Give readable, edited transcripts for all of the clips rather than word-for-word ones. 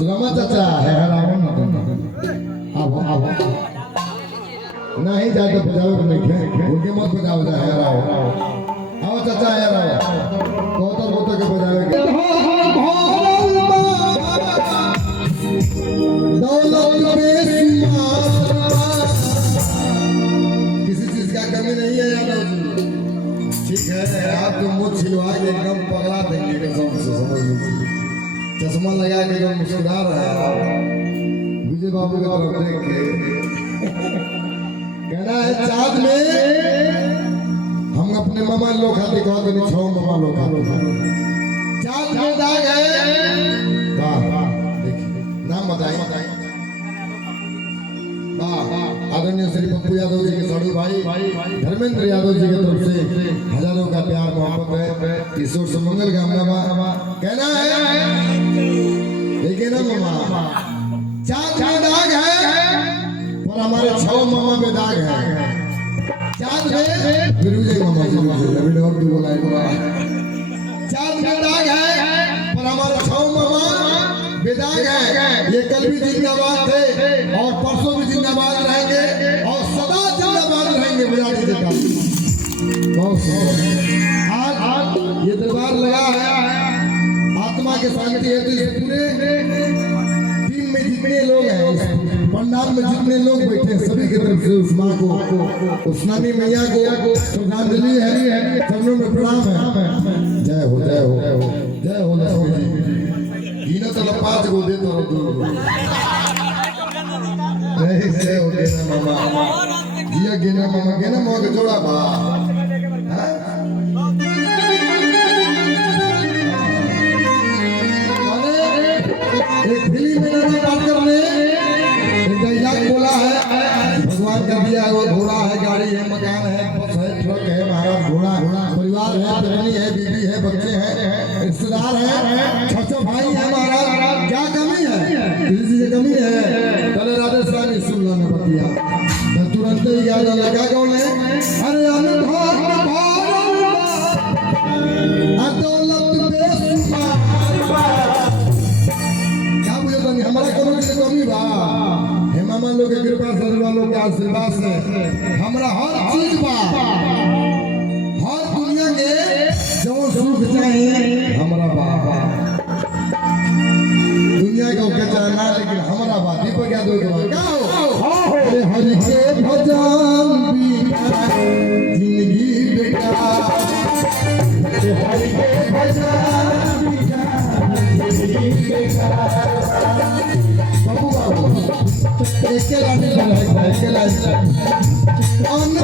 सुदामा चाचा है हराओ ना अब नहीं जाके बजाओ नहीं है उनके मत बजाओ जा हराओ आओ चाचा हराओ कोतर कोतर के बजाओगे दौलत बेशुमार किसी चीज का कमी नहीं है यादव जी ठीक है आप तो मुझ छिलवा के एकदम पगला देंगे कसम से समझ लीजिए चश्मा लगा के एकदम मुस्कुरा रहा है विजय बाबू की तरफ देख के कहना है चाँद में हम अपने मामा लोग खाते कहते नहीं छो मामा लोग खाते चाँद में दाग है वाह देखिए नाम बताइए आदरणीय श्री पप्पू यादव जी के साड़ू भाई धर्मेंद्र यादव जी की तरफ से हजारों का प्यार मोहब्बत है ईश्वर से मंगल कामना कहना है लेकिन मामा चाँद में दाग है पर हमारे 6 मामा में दाग है चाँद में विरुजे मामा जी अभी और भी बोला चाँद में दाग है पर हमारे 6 मामा बेदाग है ये कल भी जिंदाबाद थे और परसों भी जिंदाबाद रहेंगे और सदा जिंदाबाद रहेंगे बजा दीजिएगा बहुत आज ये दरबार लगा है आत्मा के शांति हेतु इस पूरे टीम में जितने लोग हैं पंडाल में जितने लोग बैठे हैं सभी की तरफ से उस माँ को उस नानी मैया को श्रद्धांजलि है चरणों में प्रणाम है जय हो जय हो जय हो लक्ष्मी जी गिना तो 5 को दे तो नहीं से हो गेना मामा जिया गेना मामा गेना मोग जोड़ा बा एक फिल्म में नाम बात करने एक डायलॉग बोला है भगवान का दिया वो घोड़ा है गाड़ी है मकान है बस है ट्रक है महाराज घोड़ा परिवार है पत्नी है बीवी है बच्चे हैं रिश्तेदार है 6 भाई है महाराज क्या कमी है किसी चीज की कमी है चले राधे स्वामी सुनला में बतिया तुरंत ही याद लगा कौन है अरे अनधोर हमारा कोनो की कमी बा हे मामा लोग के कृपा से वालों के आशीर्वाद से हमरा हर चीज बा हर दुनिया के जो सुख चाहे हमरा बा दुनिया को के चाहना लेकिन हमरा बा दीपक यादव के बा का हो अरे हरि के भजन भी जिंदगी बेकार हरि के भजन भी जिंदगी बेकार एक लाइन एक लाइन अन्न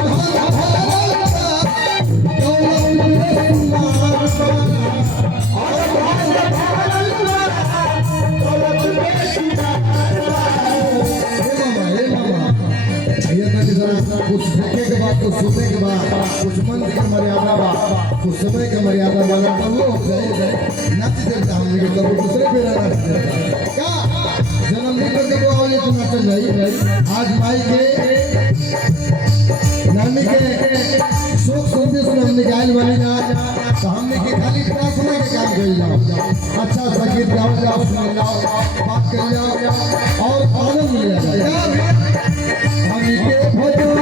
कुछ देखे के बाद कुछ सुनने के बाद कुछ मन की मर्यादा बा कुछ समय की मर्यादा वाला तो वो जाए नाच देता हम ये तो दूसरे पे नाच क्या जन्म लेकर के वो वाले तो नाच जाई आज माई के नानी के शोक संदेश में हमने गायल वाली ना तो हमने के खाली प्रार्थना के काम कर जाओ अच्छा संगीत गाओ जाओ सुन जाओ बात कर जाओ और आनंद लिया जाए हम के भजन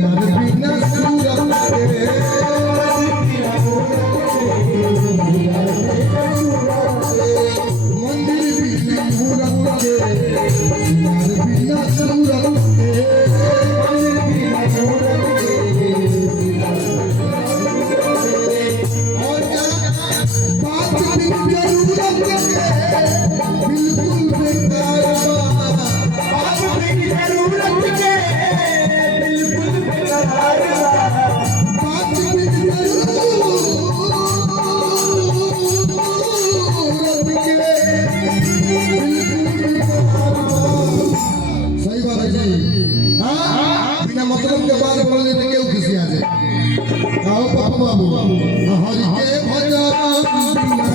यार बिना सूरत के मंदिर बिना मूरत के यार बिना सूरत के और क्या बात भी जरूरत के बिल्कुल बेकार बात भी जरूरत के बिल्कुल बेकार बात भी सही बात है जी। हाँ बिना मतलब के बात बोलने से क्यों खुशी आ जाए। आओ पापा बाबू हरि के भजन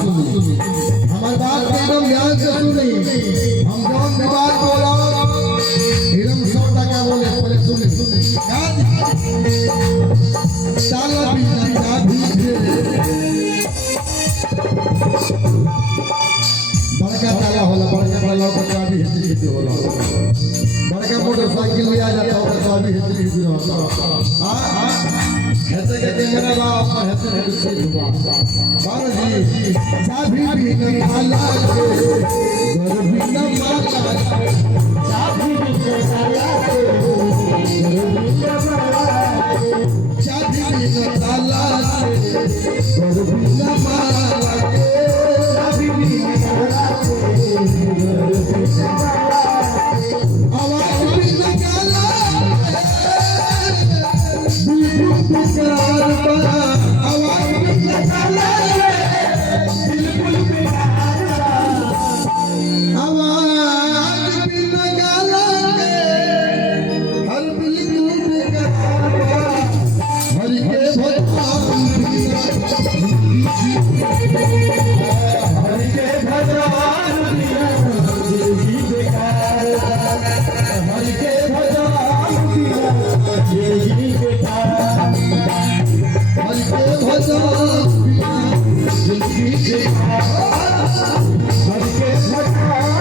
हमारी बात एकदम ध्यान से सुनी। हम जौन भी बात बोला एकदम 100% बोले पहले सुनी। ताला बड़का ताला होला बड़का ताला पर चाबी हिस्ट्री होला बड़का मोटरसाइकिल में आ जाता है चाबी हिस्ट्री भी रहता हां हेते के कैमरा ला अपना हेते हिस्ट्री हुआ बाबा जी चाबी भी न ताला के घर भी न माला चाबी भी न ताला के चाबी भी न ताला के घर भी न माला चाबी भी न ताला आवाज भी न ताला बिल्कुल बेकार आवाज भी न ताला बिल्कुल बेकार आवाज भी न ताला हर बिल्कुल बेकार हर के भगवान हर के भगवान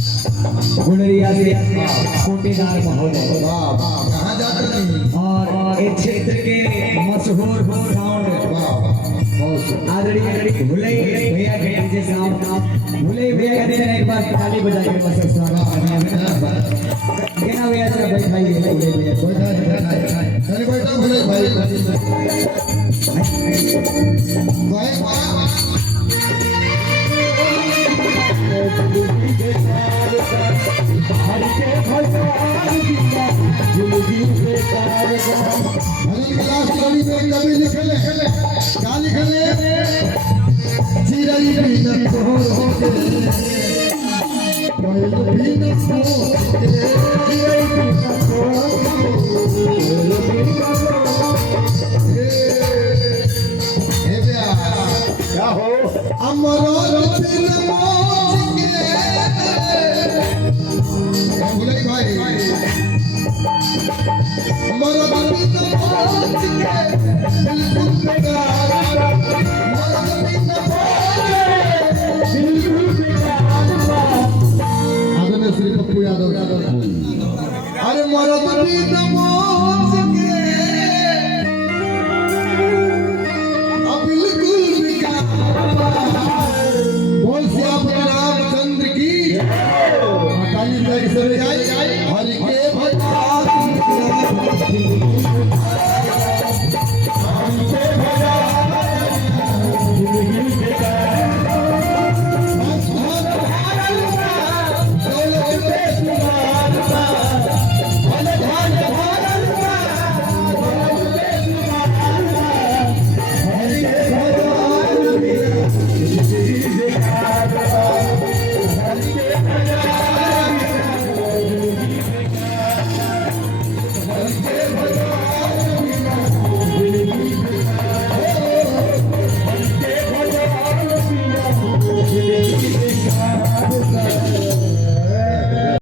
गुलरिया से कोटेदार माहौल है कहाँ जाते नहीं और एक क्षेत्र के मशहूर साउंड आदरणीय भुलई भैया के डीजे साउंड भुलई भैया के दिन एक बार ताली बजा के बस केना भैया जरा बैठाइए भुलई भैया अरे बैठा भुलई भाई हर के भजन के लास्ट कवि में कवि लिखले क्या लिखले चिरई बिन तोहर हो गे कोयल बिन हो गे चिरई बिन तोहर हे ब्याह क्या हो अमर